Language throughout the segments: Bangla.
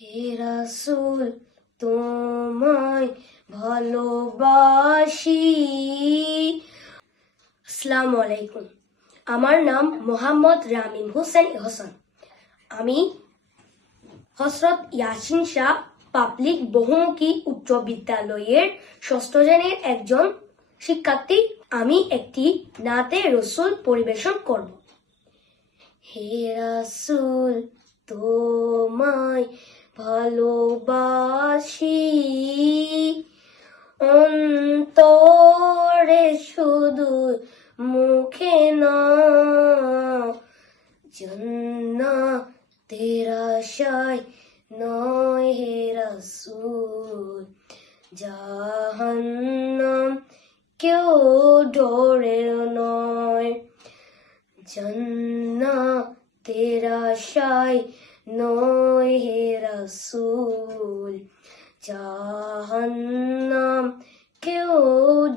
হে রাসূল তোমায় ভালোবাসি। আসসালামু আলাইকুম। আমার নাম মোহাম্মদ রামিম হোসেন হাসান। আমি হযরত ইয়াসিন শাহ পাবলিক বহুমুখী উচ্চ বিদ্যালয়ের ৬ষ্ঠ শ্রেণীর একজন শিক্ষার্থী। আমি একটি নাতে রসুল পরিবেশন করব। হে রাসূল তোমায় ভালোবাসি, অন্তরে শুধু মুখে না, জান্নাতের আশায় নয় হে রাসূল, জাহান্নাম কেউ ডরে নয়। জান্নাতের আশায় নয় হে রাসূল, জাহান্নাম কেউ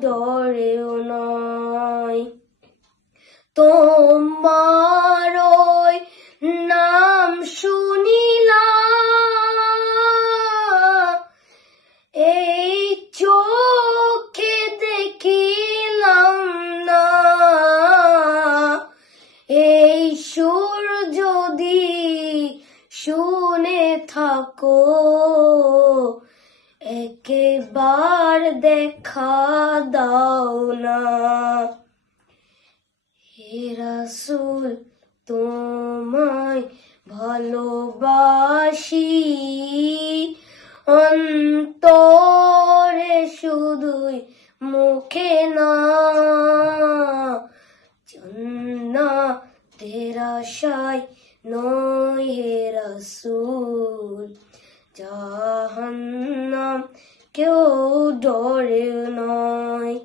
ডরেও নয়। তোমার ওই নাম শুনিলাম, এই চোখে দেখিলাম না, এই সুর যদি শুনে থাকো, একবার দেখা দাও না। হে রাসূল তোমায় ভালোবাসি, অন্তরে শুধুই মুখে না, জান্নাতের আশায় নয় হে রাসূল, জাহান্নাম কেউ ডরে নয়।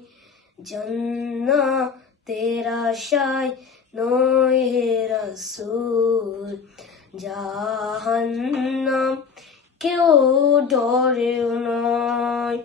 জান্নাতের আশায় নয় হে রাসূল, জাহান্নাম কেউ ডরে নয়।